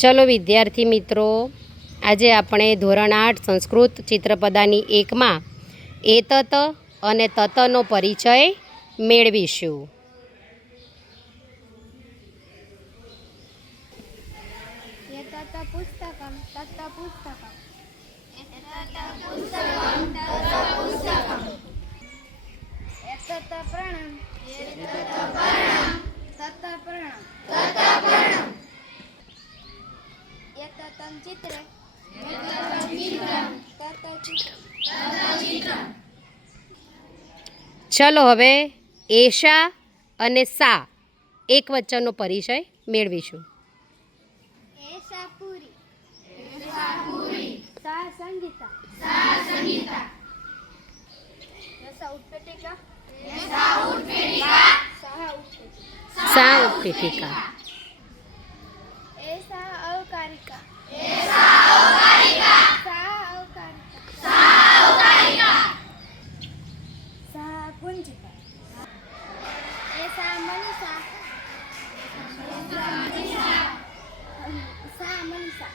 ચલો વિદ્યાર્થી મિત્રો, આજે આપણે ધોરણ 8 સંસ્કૃત ચિત્રપદાની 1માં એતત અને તતનો પરિચય મેળવીશું. एतत् पुस्तकं तत् पुस्तकम् एतत् पर्णं तत् पर्णम् एतत् चित्रं तत् चित्रम्. ચલો હવે એશા અને સા એક વચનનો પરિચય મેળવીશું. एषा पुरी सा संगीता एषा उत्पीठिका सः उत्पीठिका સા ઉત્પીઠિકા. एषा अवकारिका सा कुञ्जिका एषा मनीषा सा मनीषा